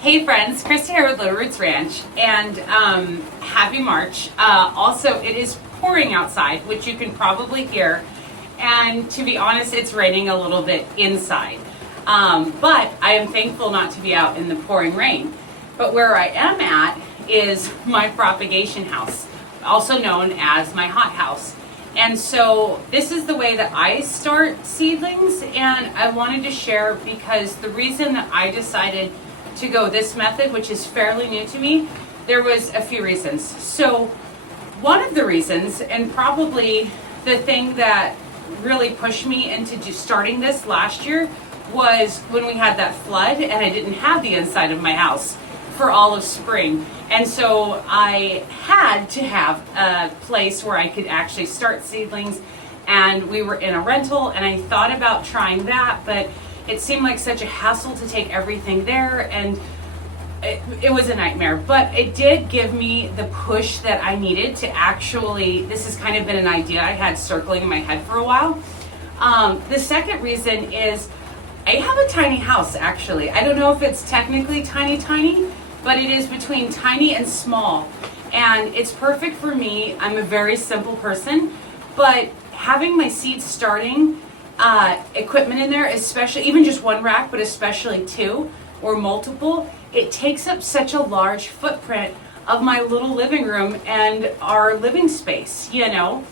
Hey friends, Christy here with Little Roots Ranch, and happy March. Also, it is pouring outside, which you can probably hear, and to be honest, it's raining a little bit inside. But I am thankful not to be out in the pouring rain. But where I am at is my propagation house, also known as my hothouse. And so this is the way that I start seedlings, and I wanted to share because the reason that I decided to go this method, which is fairly new to me, there was a few reasons. So one of the reasons, and probably the thing that really pushed me into just starting this last year, was when we had that flood and I didn't have the inside of my house for all of spring. And so I had to have a place where I could actually start seedlings, and we were in a rental, and I thought about trying that, but it seemed like such a hassle to take everything there, and it was a nightmare. But it did give me the push that I needed to actually, this has kind of been an idea I had circling in my head for a while. The second reason is I have a tiny house, actually. I don't know if it's technically tiny, but it is between tiny and small, and it's perfect for me. I'm a very simple person, but having my seeds starting equipment in there, especially even just one rack, but especially two or multiple, it takes up such a large footprint of my little living room and our living space, you know.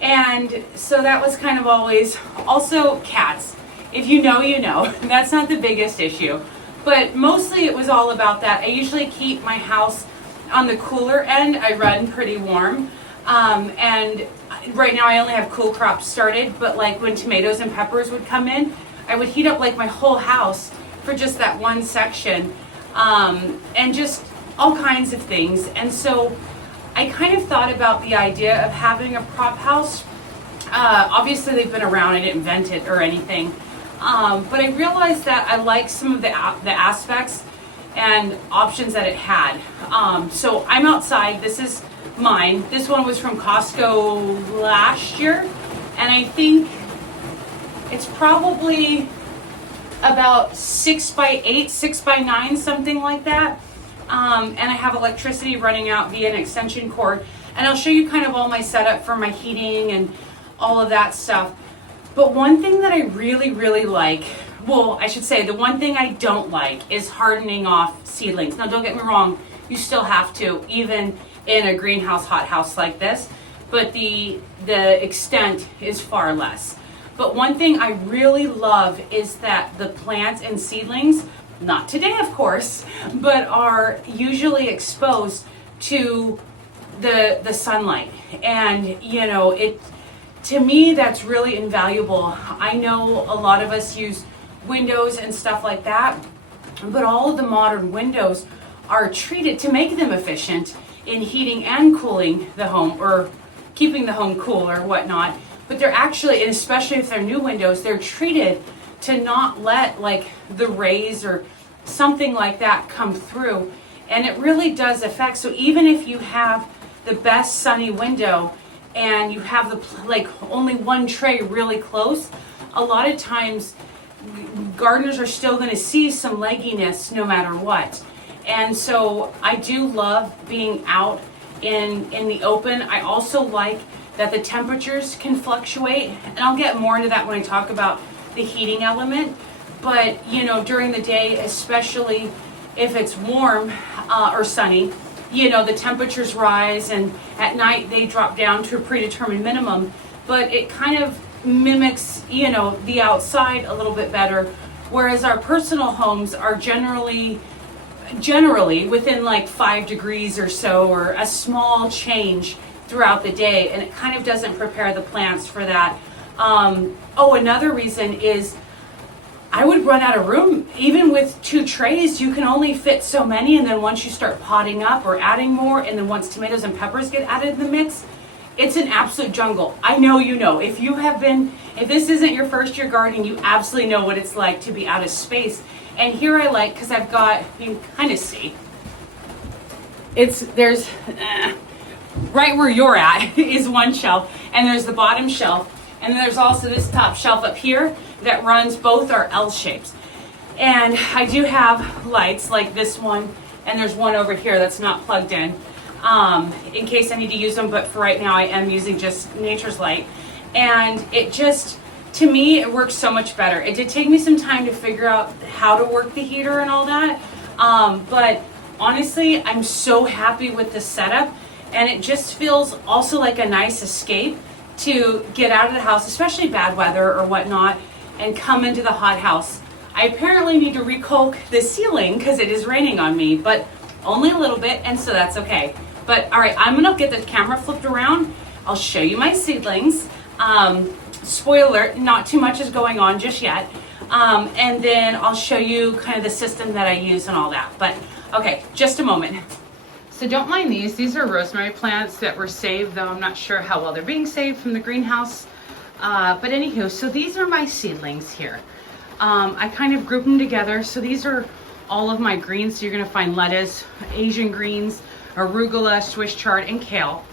And so that was kind of always, also cats. If you know, you know. That's not the biggest issue, but mostly it was all about that. I usually keep my house on the cooler end. I run pretty warm, and right now I only have cool crops started, but like when tomatoes and peppers would come in, I would heat up like my whole house for just that one section, and just all kinds of things. And so I kind of thought about the idea of having a prop house. Obviously they've been around, I didn't invent it or anything, but I realized that I like some of the aspects and options that it had. So I'm outside. This is mine. This one was from Costco last year, and I think it's probably about 6x8, 6x9, something like that. And I have electricity running out via an extension cord, and I'll show you kind of all my setup for my heating and all of that stuff. But one thing that I really like, well, I should say the one thing I don't like is hardening off seedlings. Now, don't get me wrong, you still have to, even in a greenhouse hothouse like this, but the extent is far less. But one thing I really love is that the plants and seedlings, not today of course, but are usually exposed to the sunlight. And you know, it, to me, that's really invaluable. I know a lot of us use windows and stuff like that, but all of the modern windows are treated to make them efficient in heating and cooling the home, or keeping the home cool or whatnot. But they're actually, and especially if they're new windows, they're treated to not let like the rays or something like that come through. And it really does affect. So even if you have the best sunny window and you have the like only one tray really close, a lot of times gardeners are still going to see some legginess no matter what. And so I do love being out in the open. I also like that the temperatures can fluctuate, and I'll get more into that when I talk about the heating element. But you know, during the day, especially if it's warm or sunny, you know, the temperatures rise, and at night they drop down to a predetermined minimum, but it kind of mimics, you know, the outside a little bit better, whereas our personal homes are generally within like 5 degrees or so, or a small change throughout the day, and it kind of doesn't prepare the plants for that. Another reason is I would run out of room. Even with 2 trays, you can only fit so many, and then once you start potting up or adding more, and then once tomatoes and peppers get added in the mix, it's an absolute jungle. I know you know. If this isn't your first year gardening, you absolutely know what it's like to be out of space. And here I like, because I've got, you can kind of see, there's right where you're at is one shelf, and there's the bottom shelf, and then there's also this top shelf up here that runs both our L shapes. And I do have lights like this one, and there's one over here that's not plugged in case I need to use them, but for right now I am using just nature's light. And it just, to me, it works so much better. It did take me some time to figure out how to work the heater and all that, but honestly, I'm so happy with the setup, and it just feels also like a nice escape to get out of the house, especially bad weather or whatnot, and come into the hot house. I apparently need to recaulk the ceiling because it is raining on me, but only a little bit, and so that's okay. But all right, I'm gonna get the camera flipped around. I'll show you my seedlings. Spoiler alert, not too much is going on just yet. And then I'll show you kind of the system that I use and all that. But okay, just a moment. So don't mind these. These are rosemary plants that were saved, though I'm not sure how well they're being saved from the greenhouse. But anywho, so these are my seedlings here. I kind of group them together. So these are all of my greens. So you're gonna find lettuce, Asian greens, arugula, Swiss chard, and kale.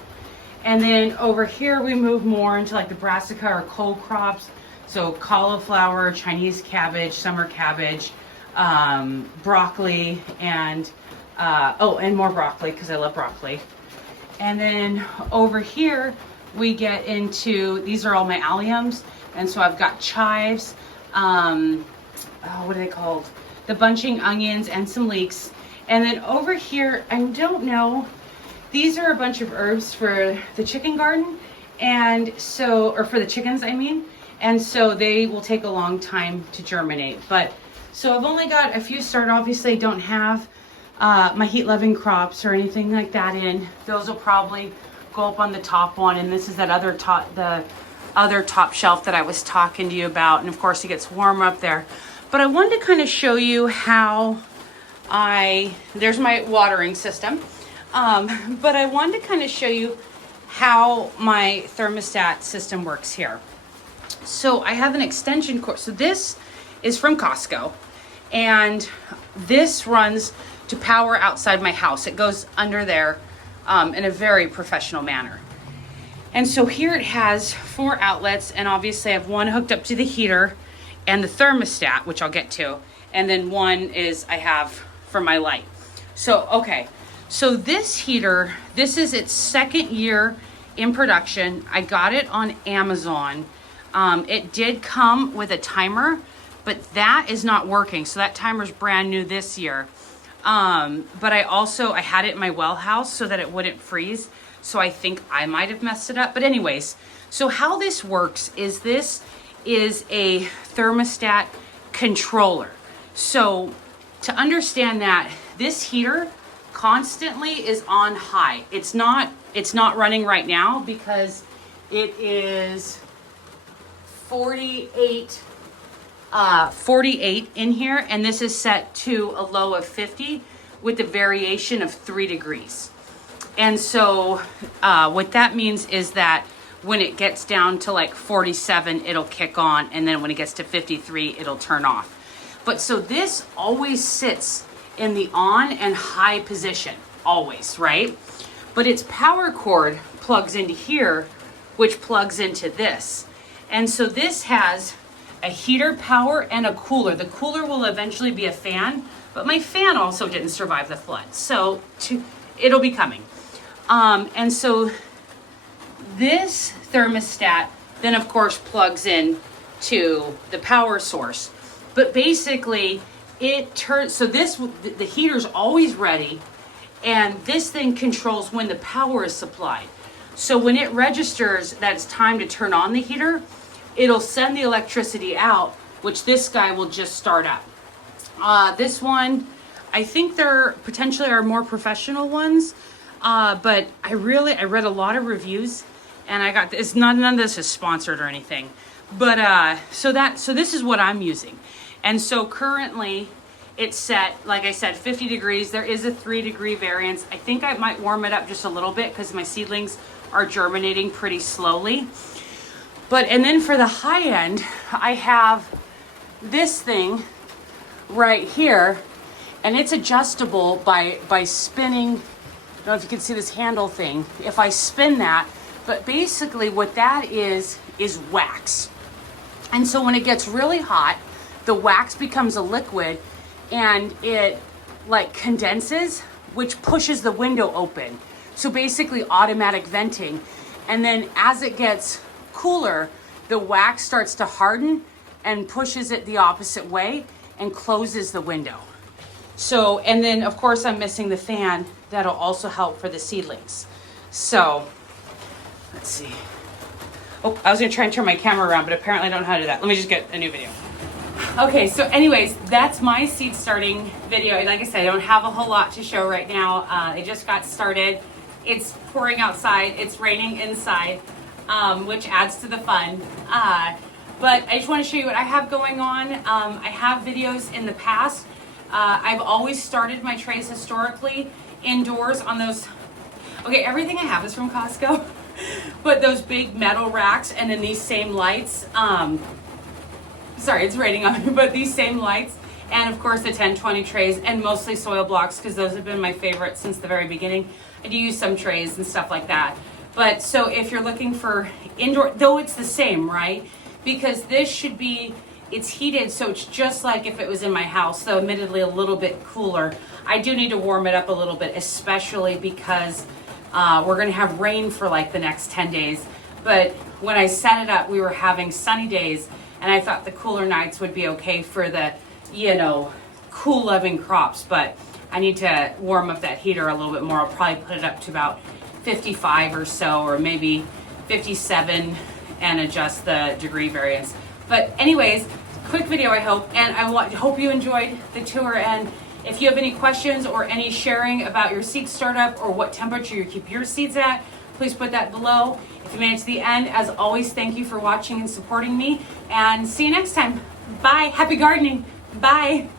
And then over here we move more into like the brassica or cole crops. So cauliflower, Chinese cabbage, summer cabbage, broccoli, and and more broccoli because I love broccoli. And then over here we get into, these are all my alliums. And so I've got chives, what are they called? The bunching onions and some leeks. And then over here, I don't know, these are a bunch of herbs for the chicken garden. And so, or for the chickens, I mean. And so they will take a long time to germinate. But, so I've only got a few started. Obviously I don't have my heat loving crops or anything like that in. Those will probably go up on the top one. And this is that other top, the other top shelf that I was talking to you about. And of course it gets warmer up there. But I wanted to kind of show you how there's my watering system. But I wanted to kind of show you how my thermostat system works here. So I have an extension cord. So this is from Costco, and this runs to power outside my house. It goes under there in a very professional manner. And so here it has 4 outlets, and obviously I have one hooked up to the heater and the thermostat, which I'll get to, and then one is I have for my light. So, okay. So this heater, this is its 2nd year in production. I got it on Amazon. It did come with a timer, but that is not working. So that timer's brand new this year. But I had it in my well house so that it wouldn't freeze. So I think I might have messed it up. But anyways, so how this works is this is a thermostat controller. So to understand that, this heater constantly is on high. It's not running right now because it is 48 in here, and this is set to a low of 50 with a variation of 3 degrees. And so what that means is that when it gets down to like 47, it'll kick on, and then when it gets to 53, it'll turn off. But so this always sits in the on and high position, always, right? But its power cord plugs into here, which plugs into this. And so this has a heater power and a cooler. The cooler will eventually be a fan, but my fan also didn't survive the flood. So it'll be coming. And so this thermostat then of course plugs in to the power source. But basically it turns, so the heater's always ready, and this thing controls when the power is supplied. So when it registers that it's time to turn on the heater, it'll send the electricity out, which this guy will just start up. This one, I think there potentially are more professional ones, but I read a lot of reviews, and I got this. None of this is sponsored or anything, but so this is what I'm using. And so currently it's set, like I said, 50 degrees. There is a 3-degree variance. I think I might warm it up just a little bit because my seedlings are germinating pretty slowly. And then for the high end, I have this thing right here, and it's adjustable by spinning. I don't know if you can see this handle thing. If I spin that, but basically what that is wax. And so when it gets really hot, the wax becomes a liquid and it like condenses, which pushes the window open. So basically automatic venting. And then as it gets cooler, the wax starts to harden and pushes it the opposite way and closes the window. So, and then of course I'm missing the fan that'll also help for the seedlings. So, let's see. Oh, I was gonna try and turn my camera around, but apparently I don't know how to do that. Let me just get a new video. Okay, so anyways, that's my seed starting video. Like I said, I don't have a whole lot to show right now. I just got started. It's pouring outside, it's raining inside, which adds to the fun. But I just want to show you what I have going on. I have videos in the past. I've always started my trays historically indoors on those. Okay, everything I have is from Costco, but those big metal racks and then these same lights. Sorry, it's raining on me, but these same lights, and of course the 1020 trays, and mostly soil blocks because those have been my favorite since the very beginning. I do use some trays and stuff like that. But so if you're looking for indoor, though it's the same, right? Because this should be, it's heated, so it's just like if it was in my house, so admittedly a little bit cooler. I do need to warm it up a little bit, especially because we're gonna have rain for like the next 10 days. But when I set it up, we were having sunny days, and I thought the cooler nights would be okay for the, you know, cool loving crops, but I need to warm up that heater a little bit more. I'll probably put it up to about 55 or so, or maybe 57, and adjust the degree variance. But anyways, quick video I hope, and I hope you enjoyed the tour. And if you have any questions or any sharing about your seed startup or what temperature you keep your seeds at, please put that below. If you made it to the end, as always, thank you for watching and supporting me, and see you next time. Bye. Happy gardening. Bye.